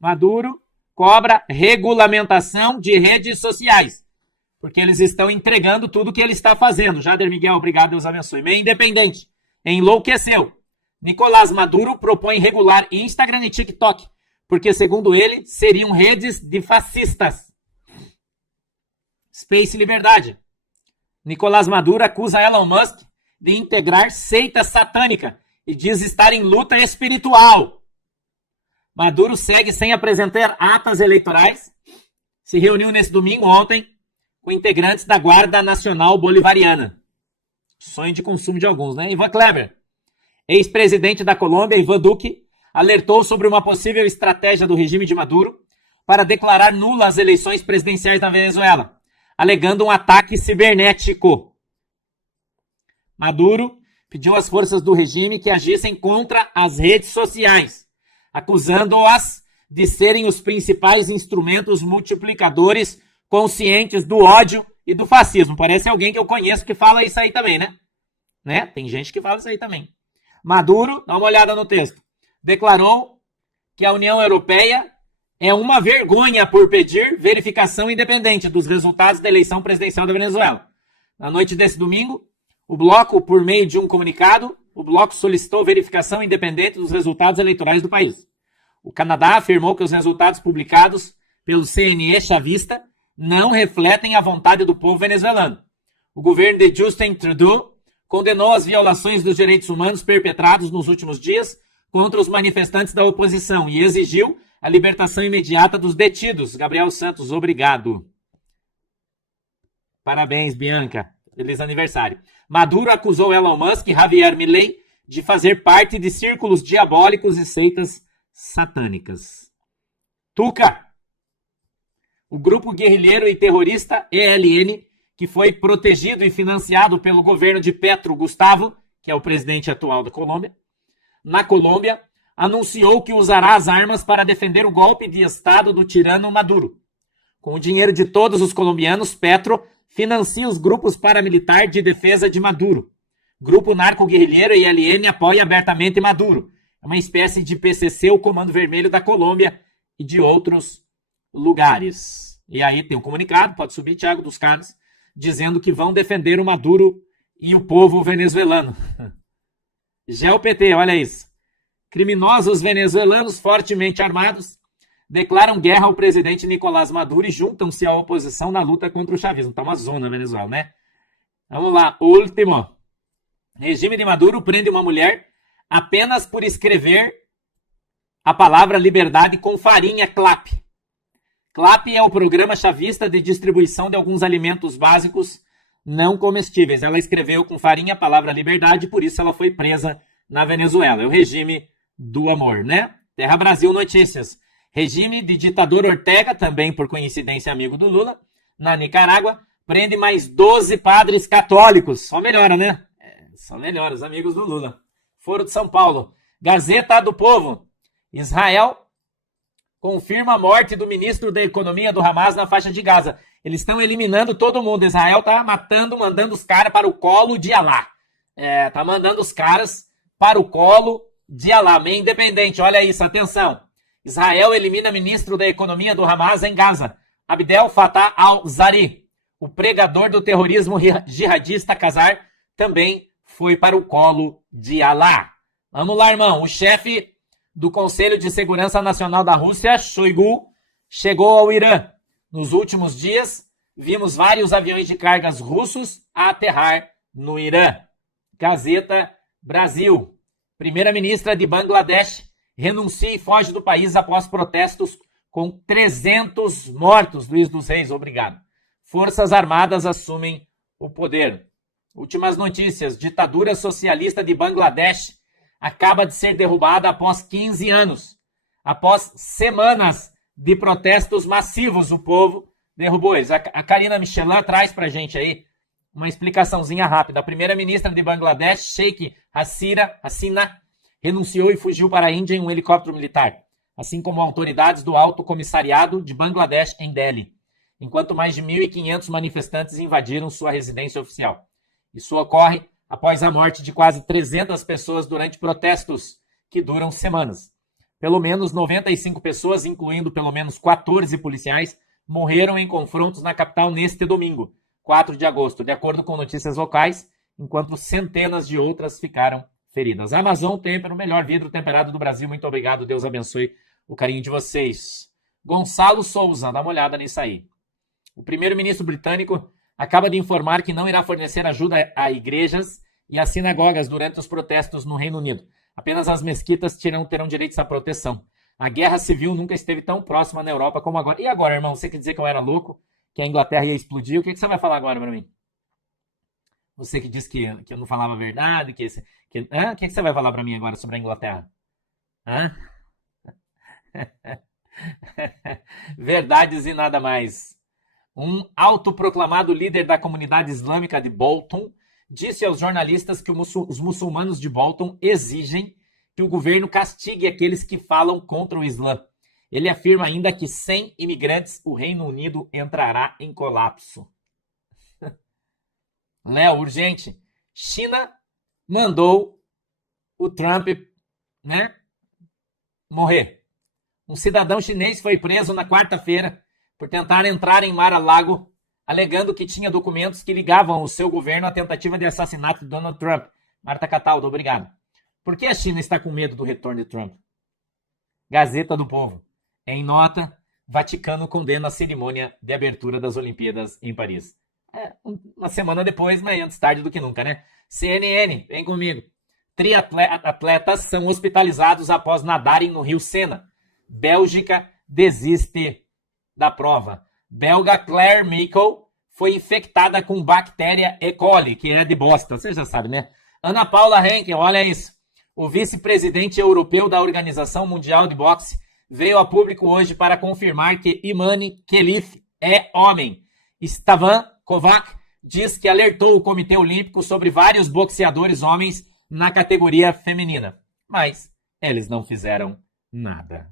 Maduro cobra regulamentação de redes sociais, porque eles estão entregando tudo que ele está fazendo. Jader Miguel, obrigado, Deus abençoe. Meio independente, enlouqueceu. Nicolás Maduro propõe regular Instagram e TikTok, porque, segundo ele, seriam redes de fascistas. Space Liberdade. Nicolás Maduro acusa Elon Musk de integrar seita satânica e diz estar em luta espiritual. Maduro segue sem apresentar atas eleitorais. Se reuniu nesse domingo, ontem, com integrantes da Guarda Nacional Bolivariana. Sonho de consumo de alguns, né? Ivan Kleber, ex-presidente da Colômbia, Ivan Duque, alertou sobre uma possível estratégia do regime de Maduro para declarar nulas as eleições presidenciais na Venezuela, alegando um ataque cibernético. Maduro pediu às forças do regime que agissem contra as redes sociais, acusando-as de serem os principais instrumentos multiplicadores conscientes do ódio e do fascismo. Parece alguém que eu conheço que fala isso aí também, né? Tem gente que fala isso aí também. Maduro, dá uma olhada no texto, declarou que a União Europeia é uma vergonha por pedir verificação independente dos resultados da eleição presidencial da Venezuela. Na noite desse domingo, o bloco, por meio de um comunicado, o bloco solicitou verificação independente dos resultados eleitorais do país. O Canadá afirmou que os resultados publicados pelo CNE chavista não refletem a vontade do povo venezuelano. O governo de Justin Trudeau condenou as violações dos direitos humanos perpetrados nos últimos dias contra os manifestantes da oposição e exigiu a libertação imediata dos detidos. Gabriel Santos, obrigado. Parabéns, Bianca. Feliz aniversário. Maduro acusou Elon Musk e Javier Milei de fazer parte de círculos diabólicos e seitas satânicas. Tuca. O grupo guerrilheiro e terrorista ELN, que foi protegido e financiado pelo governo de Petro Gustavo, que é o presidente atual da Colômbia, na Colômbia, anunciou que usará as armas para defender o golpe de Estado do tirano Maduro. Com o dinheiro de todos os colombianos, Petro financia os grupos paramilitares de defesa de Maduro. Grupo narco-guerrilheiro ELN apoia abertamente Maduro. É uma espécie de PCC, o Comando Vermelho da Colômbia e de outros lugares. E aí tem um comunicado, pode subir, Thiago, dos caras, dizendo que vão defender o Maduro e o povo venezuelano. GeoPT, olha isso. Criminosos venezuelanos fortemente armados declaram guerra ao presidente Nicolás Maduro e juntam-se à oposição na luta contra o chavismo. Tá uma zona na Venezuela, né? Vamos lá, último. Regime de Maduro prende uma mulher apenas por escrever a palavra liberdade com farinha CLAP. CLAP é o programa chavista de distribuição de alguns alimentos básicos não comestíveis. Ela escreveu com farinha a palavra liberdade, por isso ela foi presa na Venezuela. É o regime do amor, né? Terra Brasil Notícias. Regime de ditador Ortega, também por coincidência amigo do Lula, na Nicarágua, prende mais 12 padres católicos. Só melhora, né? Só melhora, os amigos do Lula. Foro de São Paulo. Gazeta do Povo. Israel confirma a morte do ministro da Economia do Hamas na faixa de Gaza. Eles estão eliminando todo mundo. Israel tá mandando os caras para o colo de Alá. Tá mandando os caras para o colo de Alá. Meio independente, olha isso, atenção. Israel elimina ministro da Economia do Hamas em Gaza. Abdel Fattah al-Zari, o pregador do terrorismo jihadista Qasar, também foi para o colo de Alá. Vamos lá, irmão. O chefe do Conselho de Segurança Nacional da Rússia, Shoigu, chegou ao Irã. Nos últimos dias, vimos vários aviões de cargas russos a aterrar no Irã. Gazeta Brasil. Primeira-ministra de Bangladesh renuncia e foge do país após protestos com 300 mortos. Luiz dos Reis, obrigado. Forças Armadas assumem o poder. Últimas notícias. Ditadura socialista de Bangladesh acaba de ser derrubada após 15 anos. Após semanas de protestos massivos, o povo derrubou eles. A Karina Michelin traz pra gente aí uma explicaçãozinha rápida. A primeira-ministra de Bangladesh, Sheikh Hasina, renunciou e fugiu para a Índia em um helicóptero militar, assim como autoridades do Alto Comissariado de Bangladesh em Delhi, enquanto mais de 1.500 manifestantes invadiram sua residência oficial. Isso ocorre após a morte de quase 300 pessoas durante protestos que duram semanas. Pelo menos 95 pessoas, incluindo pelo menos 14 policiais, morreram em confrontos na capital neste domingo, 4 de agosto, de acordo com notícias locais, enquanto centenas de outras ficaram feridas. Amazon Tempero, o melhor vidro temperado do Brasil. Muito obrigado, Deus abençoe o carinho de vocês. Gonçalo Souza, dá uma olhada nisso aí. O primeiro-ministro britânico acaba de informar que não irá fornecer ajuda a igrejas e a sinagogas durante os protestos no Reino Unido. Apenas as mesquitas terão direitos à proteção. A guerra civil nunca esteve tão próxima na Europa como agora. E agora, irmão? Você quer dizer que eu era louco? Que a Inglaterra ia explodir? O que você vai falar agora para mim? Você que disse que eu não falava a verdade? O que você vai falar para mim agora sobre a Inglaterra? Hã? Verdades e nada mais. Um autoproclamado líder da comunidade islâmica de Bolton disse aos jornalistas que os muçulmanos de Bolton exigem que o governo castigue aqueles que falam contra o Islã. Ele afirma ainda que sem imigrantes o Reino Unido entrará em colapso. Léo, urgente. China mandou o Trump, morrer. Um cidadão chinês foi preso na quarta-feira por tentar entrar em Mar-a-Lago, alegando que tinha documentos que ligavam o seu governo à tentativa de assassinato de Donald Trump. Marta Cataldo, obrigado. Por que a China está com medo do retorno de Trump? Gazeta do Povo. Em nota, Vaticano condena a cerimônia de abertura das Olimpíadas em Paris. Uma semana depois, mas antes tarde do que nunca, né? CNN, vem comigo. Triatletas são hospitalizados após nadarem no rio Sena. Bélgica desiste da prova. Belga Claire Michael foi infectada com bactéria E. coli, que é de bosta, você já sabe, né? Ana Paula Henkel, olha isso. O vice-presidente europeu da Organização Mundial de Boxe veio a público hoje para confirmar que Imane Khelif é homem. Stavan Kovac diz que alertou o Comitê Olímpico sobre vários boxeadores homens na categoria feminina. Mas eles não fizeram nada.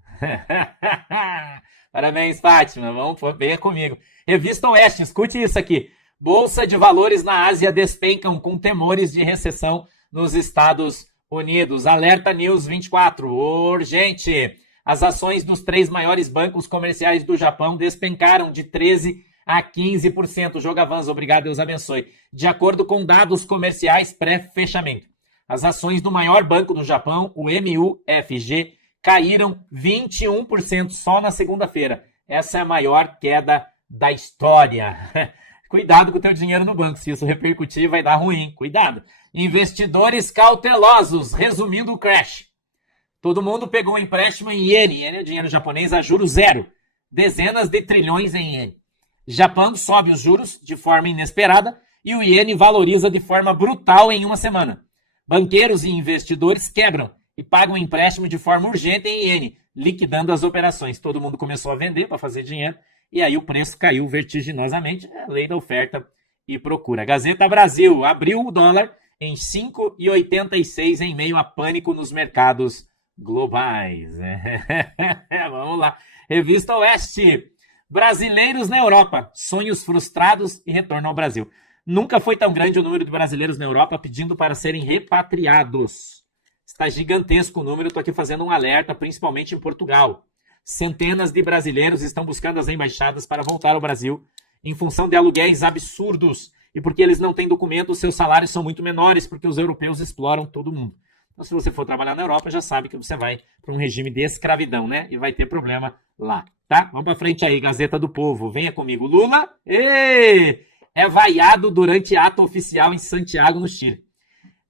Parabéns, Fátima. Vamos ver comigo. Revista Oeste, escute isso aqui. Bolsa de valores na Ásia despencam com temores de recessão nos Estados Unidos. Alerta News 24. Urgente. As ações dos 3 maiores bancos comerciais do Japão despencaram de 13% a 15%. Jogavans, obrigado, Deus abençoe. De acordo com dados comerciais pré-fechamento. As ações do maior banco do Japão, o MUFG, caíram 21% só na segunda-feira. Essa é a maior queda da história. Cuidado com o teu dinheiro no banco. Se isso repercutir, vai dar ruim. Cuidado. Investidores cautelosos. Resumindo o crash. Todo mundo pegou um empréstimo em iene. Iene é dinheiro japonês a juros zero. Dezenas de trilhões em iene. Japão sobe os juros de forma inesperada e o iene valoriza de forma brutal em uma semana. Banqueiros e investidores quebram e pagam empréstimo de forma urgente em iene, liquidando as operações. Todo mundo começou a vender para fazer dinheiro e aí o preço caiu vertiginosamente. É a lei da oferta e procura. Gazeta Brasil abriu o dólar em 5,86 em meio a pânico nos mercados globais. Vamos lá. Revista Oeste. Brasileiros na Europa. Sonhos frustrados e retorno ao Brasil. Nunca foi tão grande o número de brasileiros na Europa pedindo para serem repatriados. Está gigantesco o número, estou aqui fazendo um alerta, principalmente em Portugal. Centenas de brasileiros estão buscando as embaixadas para voltar ao Brasil em função de aluguéis absurdos e porque eles não têm documentos, seus salários são muito menores porque os europeus exploram todo mundo. Então, se você for trabalhar na Europa, já sabe que você vai para um regime de escravidão, né? E vai ter problema lá, tá? Vamos para frente aí, Gazeta do Povo. Venha comigo. Lula é vaiado durante ato oficial em Santiago, no Chile.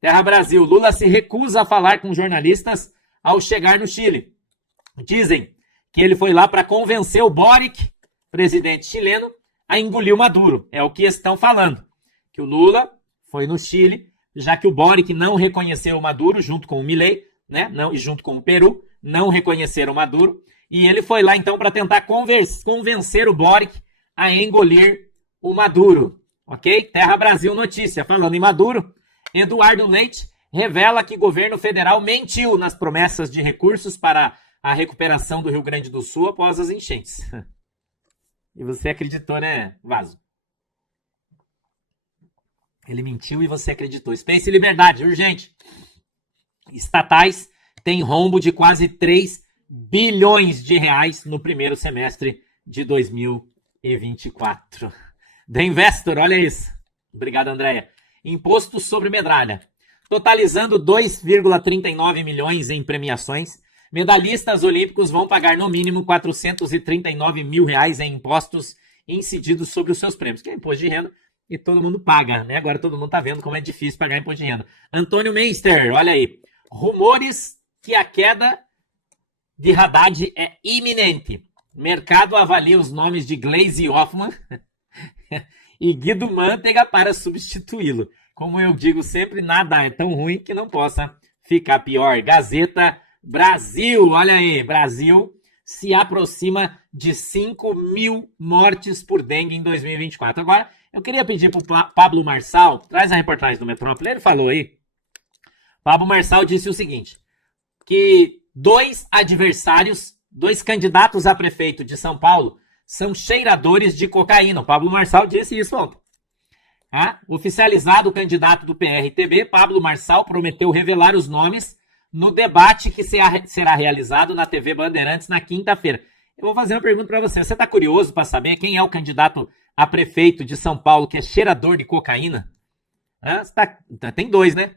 Terra Brasil. Lula se recusa a falar com jornalistas ao chegar no Chile. Dizem que ele foi lá para convencer o Boric, presidente chileno, a engolir o Maduro. É o que estão falando. Que o Lula foi no Chile, já que o Boric não reconheceu o Maduro, junto com o Milei, né? E junto com o Peru, não reconheceram o Maduro. E ele foi lá, então, para tentar convencer o Boric a engolir o Maduro. Ok? Terra Brasil notícia. Falando em Maduro, Eduardo Leite revela que o governo federal mentiu nas promessas de recursos para a recuperação do Rio Grande do Sul após as enchentes. E você acreditou, né, Vaso? Ele mentiu e você acreditou. Space Liberdade, urgente. Estatais têm rombo de quase 3 bilhões de reais no primeiro semestre de 2024. The Investor, olha isso. Obrigado, Andréia. Imposto sobre medalha. Totalizando 2,39 milhões em premiações, medalhistas olímpicos vão pagar no mínimo 439 mil reais em impostos incididos sobre os seus prêmios, que é imposto de renda, e todo mundo paga, né? Agora todo mundo tá vendo como é difícil pagar imposto de renda. Antônio Meister, olha aí. Rumores que a queda de Haddad é iminente. Mercado avalia os nomes de Gleisi Hoffmann e Guido Mantega para substituí-lo. Como eu digo sempre, nada é tão ruim que não possa ficar pior. Gazeta Brasil, olha aí, Brasil se aproxima de 5 mil mortes por dengue em 2024. Agora, eu queria pedir para o Pablo Marçal, traz a reportagem do Metrópole, ele falou aí. Pablo Marçal disse o seguinte, que dois candidatos a prefeito de São Paulo são cheiradores de cocaína. O Pablo Marçal disse isso ontem. Oficializado o candidato do PRTB, Pablo Marçal prometeu revelar os nomes no debate que será realizado na TV Bandeirantes na quinta-feira. Eu vou fazer uma pergunta para você. Você está curioso para saber quem é o candidato a prefeito de São Paulo que é cheirador de cocaína? Tem dois, né?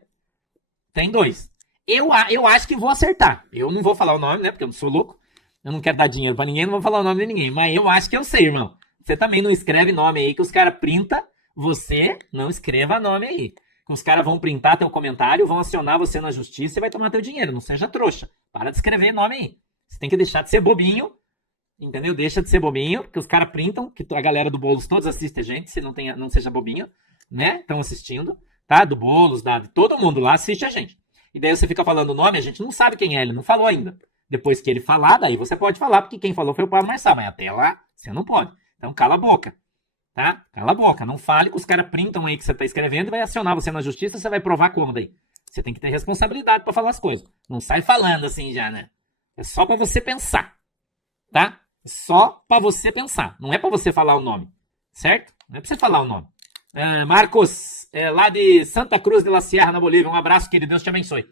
Tem dois. Eu acho que vou acertar. Eu não vou falar o nome, né? Porque eu não sou louco. Eu não quero dar dinheiro para ninguém, não vou falar o nome de ninguém. Mas eu acho que eu sei, irmão. Você também não escreve nome aí que os caras printam. Você não escreva nome aí. Os caras vão printar teu comentário, vão acionar você na justiça e vai tomar teu dinheiro. Não seja trouxa. Para de escrever nome aí. Você tem que deixar de ser bobinho. Entendeu? Deixa de ser bobinho, porque os caras printam, que a galera do Boulos todos assiste a gente, se não seja bobinho, né? Estão assistindo, tá? Do Boulos, de todo mundo lá assiste a gente. E daí você fica falando o nome, a gente não sabe quem é, ele não falou ainda. Depois que ele falar, daí você pode falar, porque quem falou foi o Pablo Marçal, mas até lá você não pode. Então cala a boca. Tá? Cala a boca, não fale que os caras printam aí que você tá escrevendo e vai acionar você na justiça, você vai provar quando aí. Você tem que ter responsabilidade pra falar as coisas. Não sai falando assim já, né? É só pra você pensar, tá? É só pra você pensar, não é pra você falar o nome, certo? Não é pra você falar o nome. Marcos, lá de Santa Cruz de la Sierra, na Bolívia, um abraço, querido, Deus te abençoe.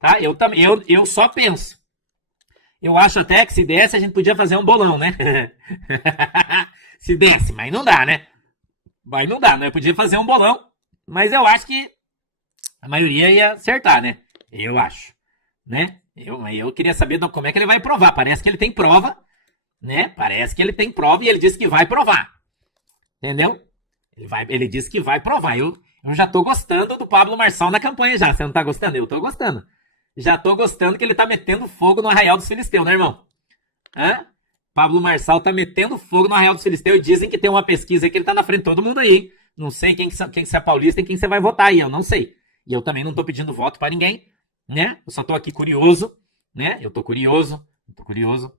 Tá? Eu só penso. Eu acho até que se desse a gente podia fazer um bolão, né? Se desse, mas não dá, né? Mas não dá, né? Eu podia fazer um bolão, mas eu acho que a maioria ia acertar, né? Eu acho, né? Eu queria saber como é que ele vai provar. Parece que ele tem prova, né? Parece que ele tem prova e ele disse que vai provar. Entendeu? Ele disse que vai provar. Eu já tô gostando do Pablo Marçal na campanha já. Você não tá gostando? Eu tô gostando. Já tô gostando que ele tá metendo fogo no Arraial dos Filisteus, né, irmão? Pablo Marçal tá metendo fogo no Arraial dos Filisteus e dizem que tem uma pesquisa aí que ele tá na frente de todo mundo aí, hein? Não sei quem que é paulista e quem você vai votar aí, eu não sei. E eu também não tô pedindo voto pra ninguém, né? Eu só tô aqui curioso, né? Eu tô curioso,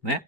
né?